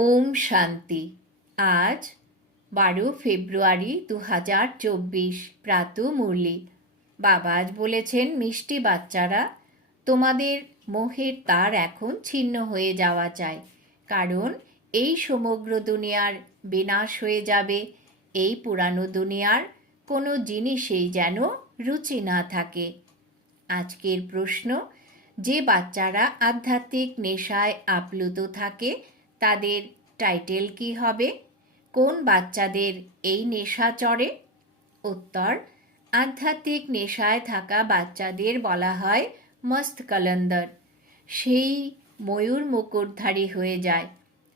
ওম শান্তি। আজ বারো ফেব্রুয়ারি দু হাজার চব্বিশ, প্রাত বাবা আজ বলেছেন, মিষ্টি বাচ্চারা, তোমাদের মোহের তার এখন ছিন্ন হয়ে যাওয়া চাই। কারণ এই সমগ্র দুনিয়ার বিনাশ হয়ে যাবে। এই পুরানো দুনিয়ার কোনো জিনিসেই যেন রুচি না থাকে। আজকের প্রশ্ন, যে বাচ্চারা আধ্যাত্মিক নেশায় আপ্লুত থাকে তাদের টাইটেল কি হবে? কোন বাচ্চাদের এই নেশা চড়ে? উত্তর, আধ্যাত্মিক নেশায় থাকা বাচ্চাদের বলা হয় মস্ত কলন্দর। সেই ময়ূর মুকুটধারী হয়ে যায়।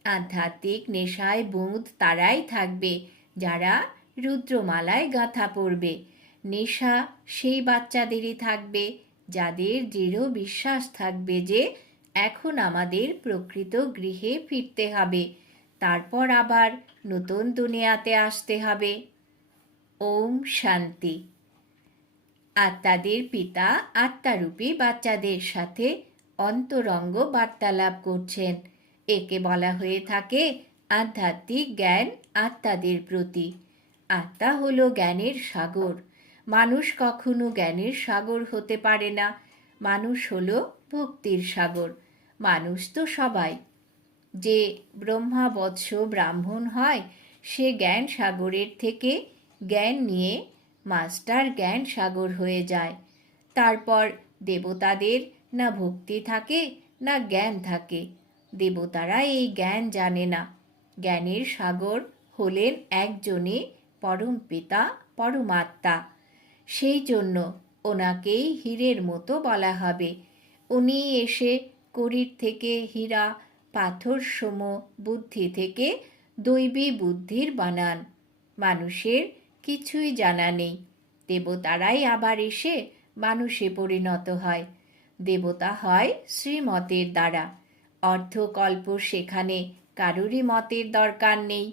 আধ্যাত্মিক নেশায় বুঁদ তারাই থাকবে, যারা রুদ্রমালায় গাঁথা পড়বে। নেশা সেই বাচ্চাদেরই থাকবে, যাদের দৃঢ় বিশ্বাস থাকবে যে এখন আমাদের প্রকৃত গৃহে ফিরতে হবে। তারপর আবার নতুন দুনিয়াতে আসতে হবে। ওম শান্তি। আত্মাদের পিতা আত্মারূপী বাচ্চাদের সাথে অন্তরঙ্গ বার্তালাপ করছেন। একে বলা হয়ে থাকে আধ্যাত্মিক জ্ঞান আত্মাদের প্রতি। আত্মা হল জ্ঞানের সাগর। মানুষ কখনো জ্ঞানের সাগর হতে পারে না। মানুষ হল ভক্তির সাগর। মানুষ তো সবাই। যে ব্রহ্মা বৎস ব্রাহ্মণ হয়, সে জ্ঞান সাগরের থেকে জ্ঞান নিয়ে মাস্টার জ্ঞান সাগর হয়ে যায়। তারপর দেবতাদের না ভক্তি থাকে, না জ্ঞান থাকে। দেবতারা এই জ্ঞান জানে না। জ্ঞানের সাগর হলেন একজনে পরম পিতা, পরমাত্মা। সেই জন্য ওনাকেই হীরের মতো বলা হবে। উনি এসে করির থেকে হীরা পাথর সম বুদ্ধি থেকে দৈবী বুদ্ধির বানান। মানুষের কিছুই জানা নেই। দেবতারাই আবার এসে মানুষে পরিণত হয়। দেবতা হয় শ্রীমতের দ্বারা। অর্ধকল্প সেখানে কারোরই মতের দরকার নেই।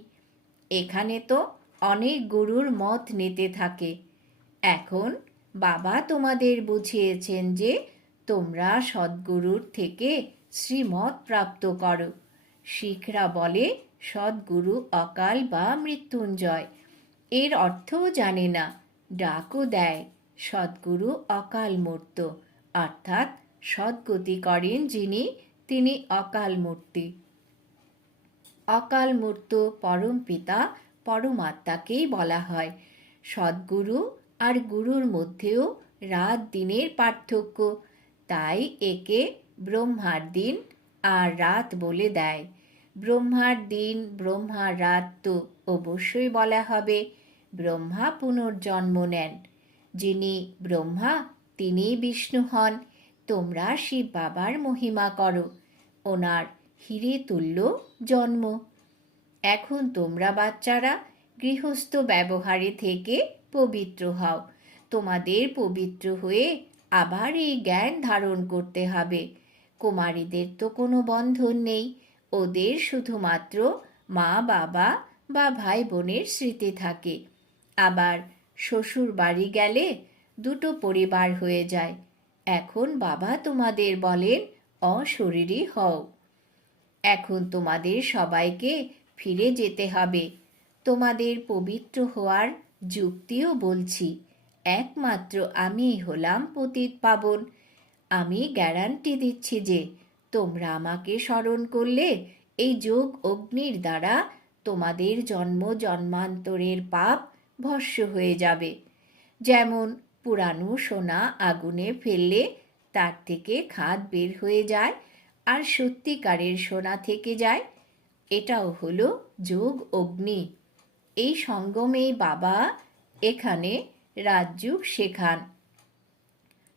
এখানে তো অনেক গুরুর মত নিতে থাকে। এখন বাবা তোমাদের বুঝিয়েছেন যে তোমরা সদ্গুরুর থেকে শ্রীমত প্রাপ্ত করো। শিখরা বলে, সদ্গুরু অকাল বা মৃত্যুঞ্জয়। এর অর্থও জানে না, ডাকও দেয়, সদ্গুরু অকাল মূর্ত অর্থাৎ সদ্গতি করেন যিনি, তিনি অকাল মূর্তি অকাল মূর্ত পরম পিতা পরমাত্মাকেই বলা হয়। সদ্গুরু আর গুরুর মধ্যেও রাত দিনের পার্থক্য। তাই একে ব্রহ্মার দিন আর রাত বলে দেয়। ব্রহ্মার দিন, ব্রহ্মার রাত তো অবশ্যই বলা হবে, ব্রহ্মা পুনর্জন্ম নেন। যিনি ব্রহ্মা তিনি বিষ্ণু হন। তোমরা শিব বাবার মহিমা করো, ওনার হিরে তুল্য জন্ম। এখন তোমরা বাচ্চারা গৃহস্থ ব্যবহারে থেকে পবিত্র হও। তোমাদের পবিত্র হয়ে আবার এই জ্ঞান ধারণ করতে হবে। কুমারীদের তো কোনো বন্ধন নেই। ওদের শুধুমাত্র মা, বাবা বা ভাই বোনের স্মৃতি থাকে। আবার শ্বশুর বাড়ি গেলে দুটো পরিবার হয়ে যায়। এখন বাবা তোমাদের বলেন, অশরীরী হও। এখন তোমাদের সবাইকে ফিরে যেতে হবে। তোমাদের পবিত্র হওয়ার যুক্তিও বলছি। একমাত্র আমিই হলাম পতিত পাবন। আমি গ্যারান্টি দিচ্ছি যে তোমরা আমাকে স্মরণ করলে এই যোগ অগ্নির দ্বারা তোমাদের জন্ম জন্মান্তরের পাপ ভস্য হয়ে যাবে। যেমন পুরানো সোনা আগুনে ফেললে তার থেকে খাদ বের হয়ে যায় আর সত্যিকারের সোনা থেকে যায়। এটাও হলো যোগ অগ্নি। এই সঙ্গমেই বাবা এখানে রাজযুগ শেখান।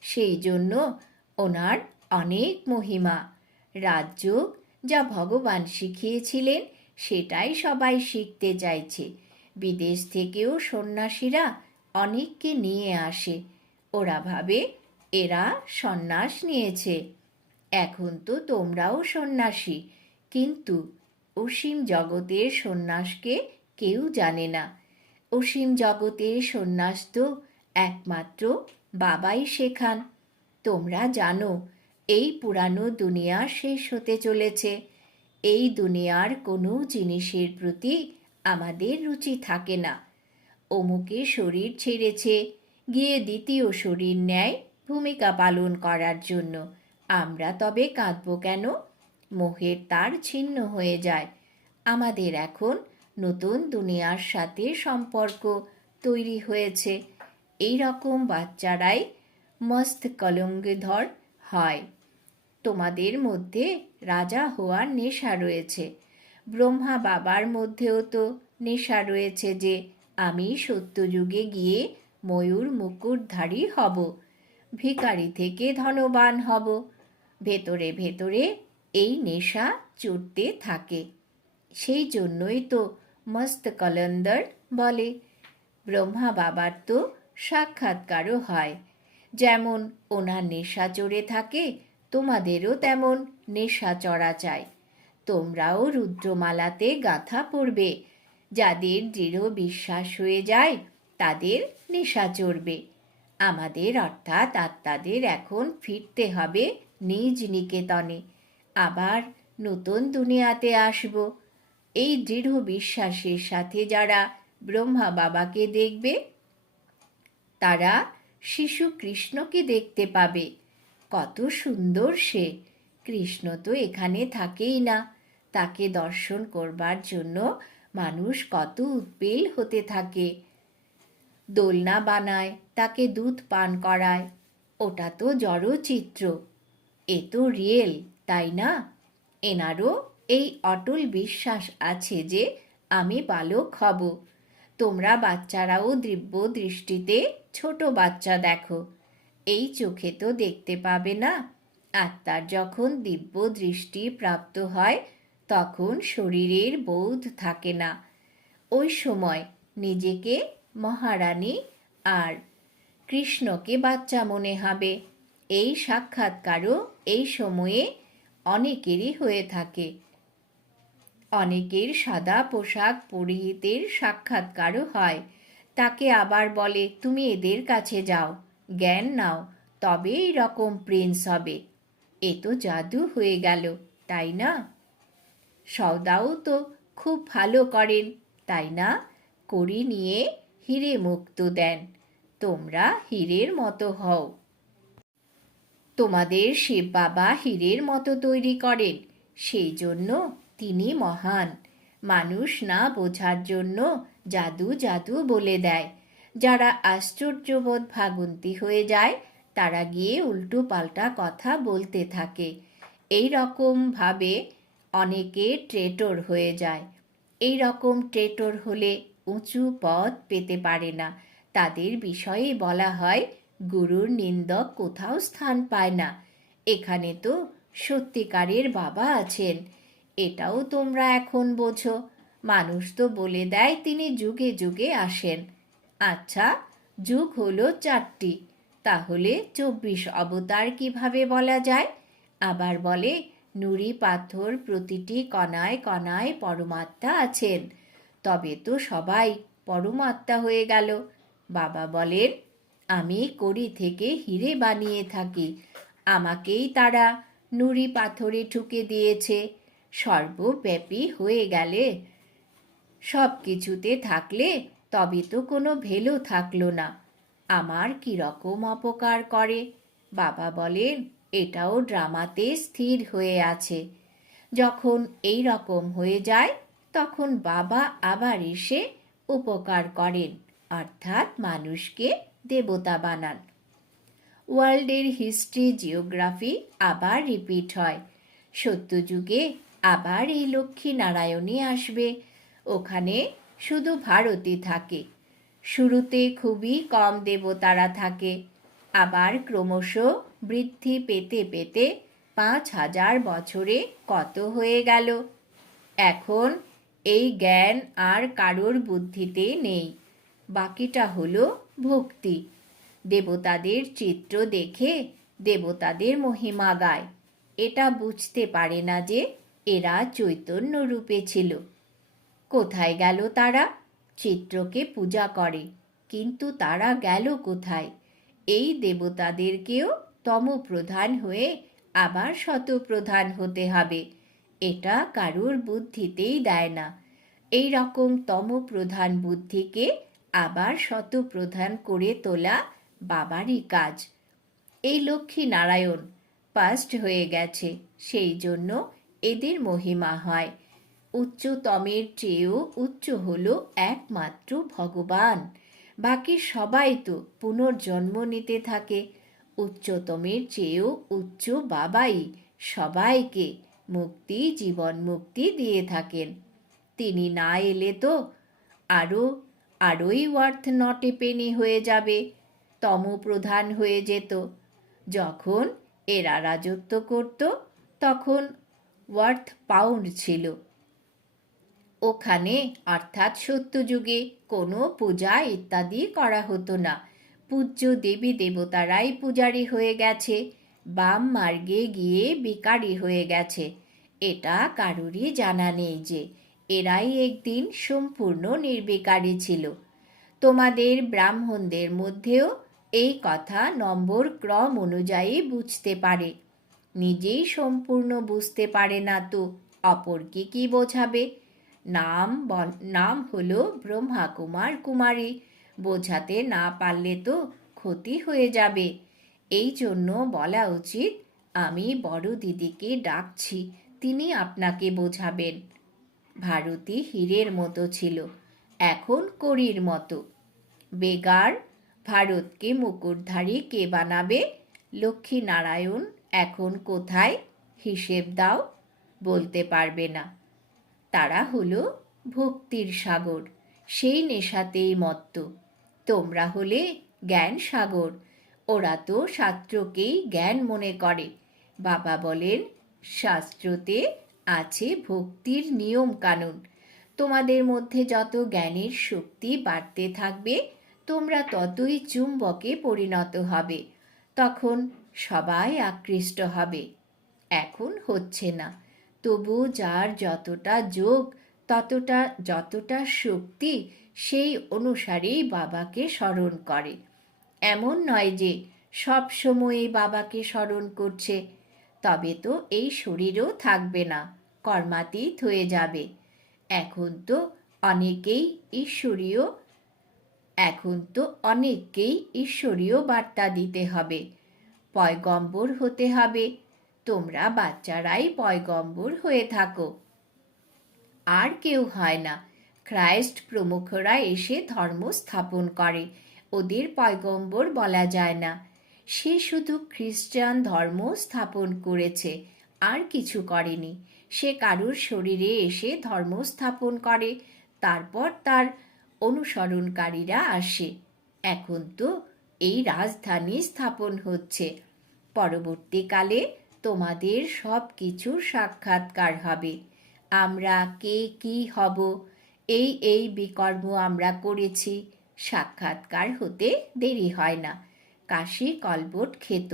সেই জন্য ওনার অনেক মহিমা। রাজযোগ যা ভগবান শিখিয়েছিলেন, সেটাই সবাই শিখতে চাইছে। বিদেশ থেকেও সন্ন্যাসীরা অনেককে নিয়ে আসে। ওরা ভাবে এরা সন্ন্যাস নিয়েছে। এখন তো তোমরাও সন্ন্যাসী, কিন্তু অসীম জগতের সন্ন্যাসকে কেউ জানে না। অসীম জগতের সন্ন্যাস তো একমাত্র বাবাই শেখান তোমরা জানো, এই পুরানো দুনিয়া শেষ হতে চলেছে। এই দুনিয়ার কোনো জিনিসের প্রতি আমাদের রুচি থাকে না। অমুকে শরীর ছেড়েছে, গিয়ে দ্বিতীয় শরীর নেয় ভূমিকা পালন করার জন্য। আমরা তবে কাঁদব কেন? মোহের তার ছিন্ন হয়ে যায়। আমাদের এখন নতুন দুনিয়ার সাথে সম্পর্ক তৈরি হয়েছে। এই রকম বাচ্চারাই মস্ত কলঙ্গধর হয়। তোমাদের মধ্যে রাজা হওয়ার নেশা রয়েছে। ব্রহ্মা বাবার মধ্যেও তো নেশা রয়েছে যে, আমি সত্যযুগে গিয়ে ময়ূর মুকুটধারী হব ভিকারি থেকে ধনবান হব। ভেতরে ভেতরে এই নেশা চড়তে থাকে। সেই জন্যই তো মস্ত কলন্দর বলে। ব্রহ্মা বাবার তো সাক্ষাৎকারও হয়। যেমন ওনার নেশা চড়ে থাকে, তোমাদেরও তেমন নেশা চড়া চাই তোমরাও রুদ্রমালাতে গাথা পড়বে। যাদের দৃঢ় বিশ্বাস হয়ে যায়, তাদের নেশা চড়বে। আমাদের অর্থাৎ আত্মাদের এখন ফিরতে হবে নিজ নিকেতনে। আবার নতুন দুনিয়াতে আসব। এই দৃঢ় বিশ্বাসের সাথে যারা ব্রহ্মা বাবাকে দেখবে, তারা শিশু কৃষ্ণকে দেখতে পাবে। কত সুন্দর সে। কৃষ্ণ তো এখানে থাকেই না। তাকে দর্শন করবার জন্য মানুষ কত উৎপেল হতে থাকে। দোলনা বানায়, তাকে দুধ পান করায়। ওটা তো জড়চিত্র। এ তো রিয়েল, তাই না? এনারও এই অটল বিশ্বাস আছে যে আমি বালক হব। তোমরা বাচ্চারাও দিব্য দৃষ্টিতে ছোট বাচ্চা দেখো। এই চোখে তো দেখতে পাবে না। আত্মার যখন দিব্য দৃষ্টি প্রাপ্ত হয়, তখন শরীরের বোধ থাকে না। ওই সময় নিজেকে মহারানী আর কৃষ্ণকে বাচ্চা মনে হবে। এই সাক্ষাৎকারও এই সময়ে অনেকেরই হয়ে থাকে। অনেকের সাদা পোশাক পরিহিতের সাক্ষাৎকারও হয়। তাকে আবার বলে, তুমি এদের কাছে যাও, জ্ঞান নাও, তবে এই রকম প্রিন্স হবে। এ তো জাদু হয়ে গেল, তাই না? সৌদাও তো খুব ভালো করেন, তাই না? করি নিয়ে হিরে মুক্ত দেন, তোমরা হীরের মতো হও। তোমাদের শিব বাবা হীরের মতো তৈরি করেন, সেই জন্য তিনি মহান। মানুষ না বোঝার জন্য জাদু জাদু বলে দেয়। যারা আশ্চর্যবোধ ভাগন্তি হয়ে যায়, তারা গিয়ে উল্টো পাল্টা কথা বলতে থাকে। এই রকম ভাবে অনেকে ট্রেটর হয়ে যায়। এই রকম ট্রেটর হলে উঁচু পদ পেতে পারে না। তাদের বিষয়ে বলা হয়, গুরুর নিন্দক কোথাও স্থান পায় না। এখানে তো সত্যিকারের বাবা আছেন। এটাও তোমরা এখন বোঝো। মানুষ তো বলে দেয় তিনি যুগে যুগে আসেন। আচ্ছা যুগ হলো চারটি। তাহলে চব্বিশ অবতার কীভাবে বলা যায়? আবার বলে, নুড়ি পাথর প্রতিটি কণায় কণায় পরমাত্মা আছেন। তবে তো সবাই পরমাত্মা হয়ে গেল। বাবা বলেন, আমি কড়ি থেকে হিরে বানিয়ে থাকি। আমাকেই তারা নুড়ি পাথরে ঠুকে দিয়েছে। সর্বব্যাপী হয়ে গেলে। সব কিছুতে থাকলে তবে তো কোনো ভেলো থাকল না। আমার কি রকম অপকার করে? বাবা বলেন, এটাও ড্রামাতে স্থির হয়ে আছে। যখন এই রকম হয়ে যায়, তখন বাবা আবার এসে উপকার করেন, অর্থাৎ মানুষকে দেবতা বানান। ওয়ার্ল্ডের হিস্ট্রি জিওগ্রাফি আবার রিপিট হয়। সত্যযুগে আবার এই লক্ষ্মী নারায়ণী আসবে। ওখানে শুধু ভারতী থাকে। শুরুতে খুবই কম দেবতারা থাকে। আবার ক্রমশ বৃদ্ধি পেতে পেতে পাঁচ হাজার বছরে কত হয়ে গেল? এখন এই জ্ঞান আর কারোর বুদ্ধিতে নেই। বাকিটা হলো ভক্তি। দেবতাদের চিত্র দেখে দেবতাদের মহিমা গায়। এটা বুঝতে পারে না যে এরা চৈতন্য রূপে ছিল। কোথায় গেল তারা? চিত্রকে পূজা করে। কিন্তু তারা গেল কোথায়? এই দেবতাদেরকেও তমপ্রধান হয়ে আবার শতপ্রধান হতে হবে। এটা কারুর বুদ্ধিতেই দেয় না। এই রকম তমপ্রধান বুদ্ধিকে আবার শতপ্রধান করে তোলা বাবারই কাজ। এই লক্ষ্মী নারায়ণ পাস্ট হয়ে গেছে। সেই জন্য এদের মহিমা হয়। উচ্চতমের চেয়েও উচ্চ হল একমাত্র ভগবান। বাকি সবাই তো পুনর্জন্ম নিতে থাকে। উচ্চতমের চেয়েও উচ্চ বাবাই সবাইকে মুক্তি জীবন মুক্তি দিয়ে থাকেন। তিনি না এলে তো আরও আরোই ওয়ার্থ নটে পেনি হয়ে যাবে তম প্রধান হয়ে যেত। যখন এরা রাজত্ব করত, তখন ওয়ার্থ পাউন্ড ছিল। ওখানে অর্থাৎ সত্যযুগে কোনো পূজা ইত্যাদি করা হতো না। পূজ্য দেবী দেবতারাই পূজারি হয়ে গেছে, বাম মার্গে গিয়ে বিকারী হয়ে গেছে। এটা কারুরই জানা নেই যে এরাই একদিন সম্পূর্ণ নির্বিকারী ছিল। তোমাদের ব্রাহ্মণদের মধ্যেও এই কথা নম্বর ক্রম অনুযায়ী বুঝতে পারে। নিজেই সম্পূর্ণ বুঝতে পারে না তো, অপরকে কি বোঝাবে? নাম নাম হলো ব্রহ্মা কুমার কুমারী, বোঝাতে না পারলে তো ক্ষতি হয়ে যাবে। এই জন্য বলা উচিত, আমি বড় দিদিকে ডাকছি, তিনি আপনাকে বোঝাবেন। ভারতী হীরের মতো ছিল, এখন করির মতো। বেগার, ভারতকে মুকুটধারী কে বানাবে? লক্ষ্মী নারায়ণ এখন কোথায় হিসেব দাও, বলতে পারবে না। তারা হলো ভক্তির সাগর, সেই নেশাতেই মত্ত। তোমরা হলে জ্ঞান সাগর, ওরা তো শাস্ত্রকেই জ্ঞান মনে করে। বাবা বলেন, শাস্ত্রতে আছে ভক্তির নিয়ম কানুন। তোমাদের মধ্যে যত জ্ঞানের শক্তি বাড়তে থাকবে, তোমরা ততই চুম্বকে পরিণত হবে। তখন সবাই আকৃষ্ট হবে। এখন হচ্ছে না। তবু যার যতটা যোগ, ততটা, যতটা শক্তি, সেই অনুসারেই বাবাকে স্মরণ করে। এমন নয় যে সব সময়ই বাবাকে স্মরণ করছে। তবে তো এই শরীরও থাকবে না, কর্মাতীত হয়ে যাবে। এখন তো অনেকেই ঈশ্বরীয়, এখন তো অনেককেই ঈশ্বরীয় বার্তা দিতে হবে। পয়গম্বর হতে হবে। তোমরা বাচ্চারাই পয়গম্বর হয়ে থাকো। আর কেউ হয় না। খ্রাইস্ট প্রমুখরা এসে ধর্ম স্থাপন করে। ওদের পয়গম্বর বলা যায় না। সে শুধু খ্রিস্টান ধর্ম স্থাপন করেছে, আর কিছু করেনি। সে কারুর শরীরে এসে ধর্ম স্থাপন করে, তারপর তার অনুসরণকারীরা আসে। এখন তো এই রাজধানী স্থাপন হচ্ছে। পরবর্তীকালে তোমাদের সব কিছুর সাক্ষাৎকার হবে। আমরা কে কি হব? এই এই বিকর্ম আমরা করেছি। সাক্ষাৎকার হতে দেরি হয় না। কাশি কলবট খেত।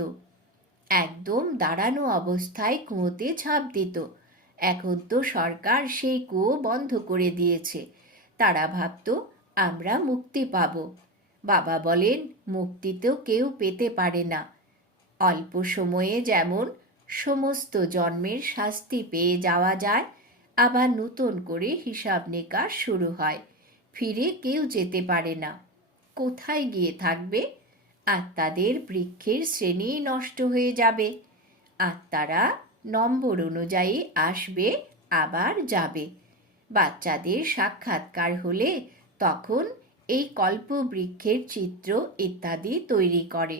একদম দাঁড়ানো অবস্থায় কুয়োতে ঝাঁপ দিত। এখন তো সরকার সেই কুয়ো বন্ধ করে দিয়েছে। তারা ভাবত, আমরা মুক্তি পাব। বাবা বলেন, মুক্তি তো কেউ পেতে পারে না। অল্প সময়ে যেমন সমস্ত জন্মের শাস্তি পেয়ে যাওয়া যায়, আবার নতুন করে হিসাব নিকাশ শুরু হয়। ফিরে কেউ যেতে পারে না। কোথায় গিয়ে থাকবে? আত্মাদের বৃক্ষের শ্রেণি নষ্ট হয়ে যাবে। আত্মারা নম্বর অনুযায়ী আসবে, আবার যাবে। বাচ্চাদের সাক্ষাৎকার হলে তখন এই কল্পবৃক্ষের চিত্র ইত্যাদি তৈরি করে।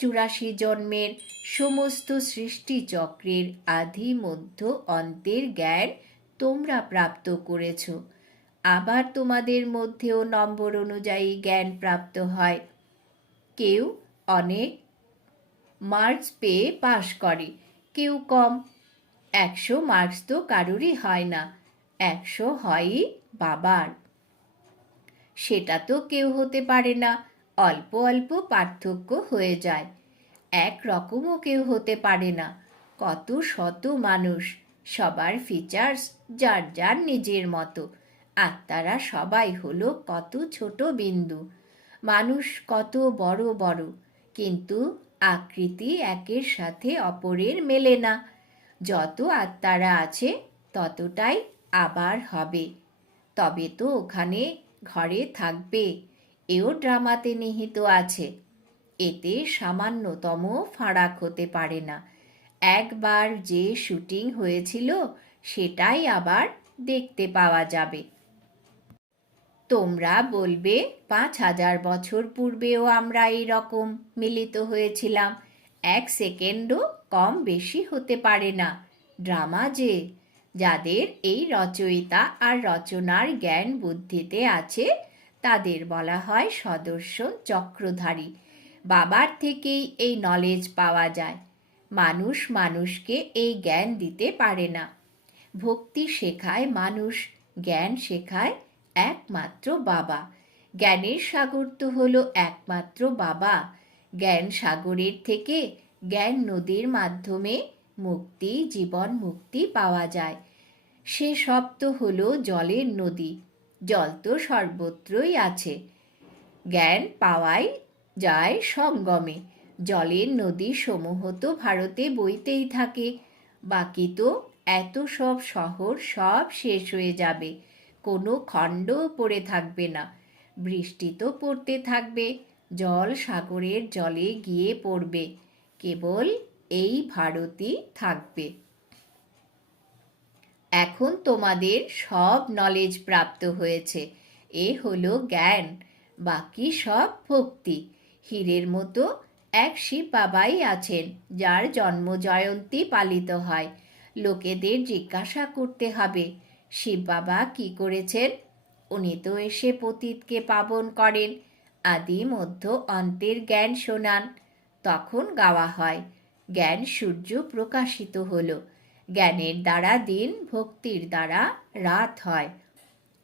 চুরাশি জন্মের সমস্ত সৃষ্টিচক্রের আধি মধ্য অন্তের জ্ঞান তোমরা প্রাপ্ত করেছ। আবার তোমাদের মধ্যেও নম্বর অনুযায়ী জ্ঞান প্রাপ্ত হয়। কেউ অনেক মার্কস পেয়ে পাশ করে, কেউ কম। একশো মার্কস তো কারোরই হয় না, একশো হয়ই বাবার। সেটা তো কেউ হতে পারে না। অল্প অল্প পার্থক্য হয়ে যায়। এক রকমও কেউ হতে পারে না। কত শত মানুষ, সবার ফিচার্স যার যার নিজের মতো। আত্মারা সবাই হলো কত ছোট বিন্দু। মানুষ কত বড় বড়, কিন্তু আকৃতি একের সাথে অপরের মেলে না। যত আত্মারা আছে, ততটাই আবার হবে। তবে তো ওখানে ঘরে থাকবে। এও ড্রামাতে নিহিত আছে। এতে সামান্যতম ফারাক হতে পারে না। একবার যে শুটিং হয়েছিল, সেটাই আবার দেখতে পাওয়া যাবে। তোমরা বলবে, পাঁচ হাজার বছর পূর্বেও আমরা এই রকম মিলিত হয়েছিলাম। এক সেকেন্ডও কম বেশি হতে পারে না। ড্রামা যে, যাদের এই রচয়িতা আর রচনার জ্ঞান বুদ্ধিতে আছে তাদের বলা হয় সদস্য চক্রধারী। বাবার থেকেই এই নলেজ পাওয়া যায়। মানুষ মানুষকে এই জ্ঞান দিতে পারে না। ভক্তি শেখায় মানুষ, জ্ঞান শেখায় একমাত্র বাবা। জ্ঞানের সাগর তো হলো একমাত্র বাবা। জ্ঞান সাগরের থেকে জ্ঞান নদীর মাধ্যমে মুক্তি, জীবন মুক্তি পাওয়া যায়। সে সব তো হলো জলের নদী। জল তো সর্বত্রই আছে। জ্ঞান পাওয়াই যায় সঙ্গমে। জলের নদী সমূহ তো ভারতে বইতেই থাকে। বাকি তো এত সব শহর সব শেষ হয়ে যাবে। কোনো খণ্ডও পড়ে থাকবে না। বৃষ্টি তো পড়তে থাকবে। জল সাগরের জলে গিয়ে পড়বে। কেবল এই ভারতই থাকবে। এখন তোমাদের সব নলেজ প্রাপ্ত হয়েছে। এ হলো জ্ঞান, বাকি সব ভক্তি। হীরের মতো এক শিব বাবাই আছেন, যার জন্ম জয়ন্তী পালিত হয়। লোকেদের জিজ্ঞাসা করতে হবে শিব বাবা কি করেছেন? উনি তো এসে পতীতকে পাবন করেন, আদি মধ্য অন্তের জ্ঞান শোনান। তখন গাওয়া হয়, জ্ঞান সূর্য প্রকাশিত হলো। জ্ঞানের দ্বারা দিন ভক্তির দ্বারা রাত হয়।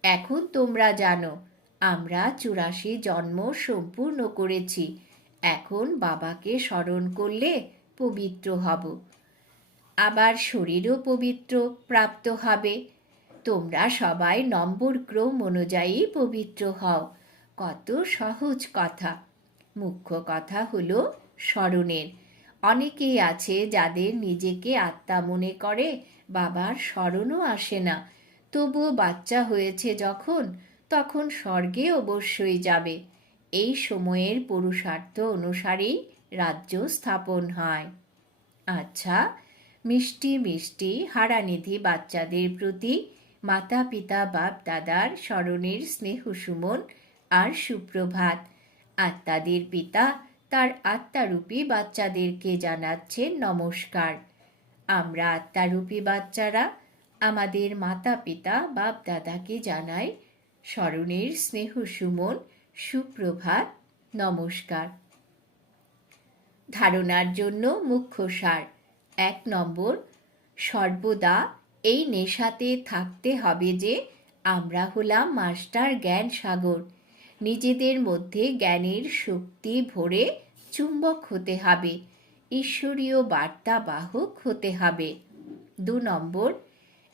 এখন তোমরা জানো, আমরা চুরাশি জন্ম সম্পূর্ণ করেছি। এখন বাবাকে স্মরণ করলে পবিত্র হব। আবার শরীরও পবিত্র, প্রাপ্ত হবে। তোমরা সবাই নম্বর ক্রম অনুযায়ী পবিত্র হও। কত সহজ কথা। মুখ্য কথা হলো স্মরণের। অনেকেই আছে যাদের নিজেকে আত্মা মনে করে, বাবার স্মরণও আসে না। তবুও বাচ্চা হয়েছে যখন, তখন স্বর্গে অবশ্যই যাবে। এই সময়ের পুরুষার্থ অনুসারেই রাজ্য স্থাপন হয়। আচ্ছা মিষ্টি মিষ্টি হারানিধি বাচ্চাদের প্রতি মাতা পিতা বাপ দাদার স্মরণের স্নেহ সুমন আর সুপ্রভাত। আত্মাদের পিতা তার আত্মারূপী বাচ্চাদেরকে জানাচ্ছেন নমস্কার। আমরা আত্মারূপী বাচ্চারা আমাদের মাতা পিতা বাপ দাদাকে জানাই স্মরণের স্নেহ সুমন, সুপ্রভাত, নমস্কার। ধারণার জন্য মুখ্য সার, এক নম্বর, সর্বদা এই নেশাতে থাকতে হবে যে আমরা হলাম মাস্টার জ্ঞান সাগর নিজেদের মধ্যে জ্ঞানের শক্তি ভরে চুম্বক হতে হবে। ঈশ্বরীয় বার্তা বাহক হতে হবে। দু নম্বর,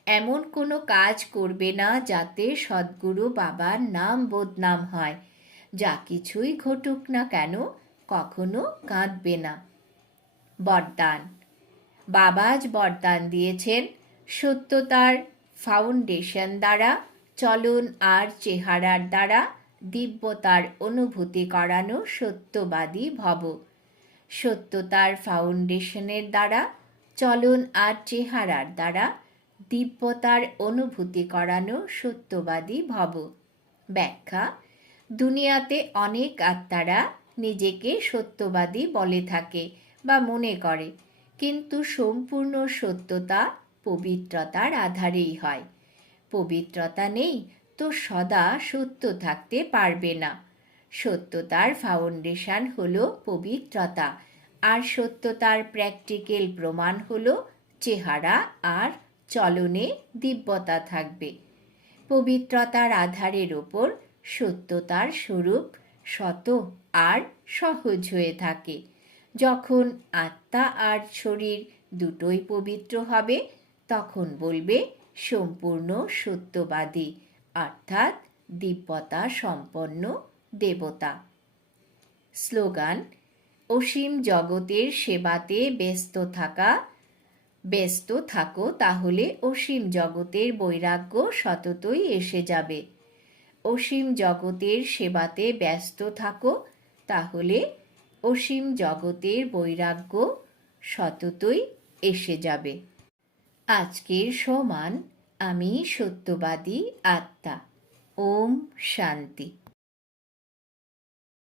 এমন কোনো কাজ করবে না যাতে সদ্গুরু বাবার নাম বদনাম হয়। যা কিছুই ঘটুক না কেন, কখনো কাঁদবে না। বরদান বাবাজ বরদান দিয়েছেন। সত্যতার ফাউন্ডেশন দ্বারা, চলন আর চেহারার দ্বারা দিব্যতার অনুভূতি করানো সত্যবাদী ভব। সত্যতার ফাউন্ডেশনের দ্বারা, চলন আর চেহারার দ্বারা দিব্যতার অনুভূতি করানো সত্যবাদী ভব। ব্যাখ্যা, দুনিয়াতে অনেক আত্মারা নিজেকে সত্যবাদী বলে থাকে বা মনে করে, কিন্তু সম্পূর্ণ সত্যতা পবিত্রতার আধারেই হয়। পবিত্রতা নেই সদা সত্য থাকতে পারবে না। সত্যতার ফাউন্ডেশন হল পবিত্রতা, আর সত্যতার প্র্যাকটিক্যাল প্রমাণ হল চেহারা আর চলনে দিব্যতা থাকবে। পবিত্রতার আধারের ওপর সত্যতার স্বরূপ শত আর সহজ হয়ে থাকে। যখন আত্মা আর শরীর দুটোই পবিত্র হবে, তখন বলবে সম্পূর্ণ সত্যবাদী। অর্থাৎ দিব্যতা সম্পন্ন দেবতা। স্লোগান, অসীম জগতের সেবাতে ব্যস্ত থাকা। ব্যস্ত থাকো তাহলে অসীম জগতের বৈরাগ্য সততই এসে যাবে। অসীম জগতের সেবাতে ব্যস্ত থাকো তাহলে অসীম জগতের বৈরাগ্য সততই এসে যাবে। আজকের সমান আমি সত্যবাদী আত্মা। ওম শান্তি।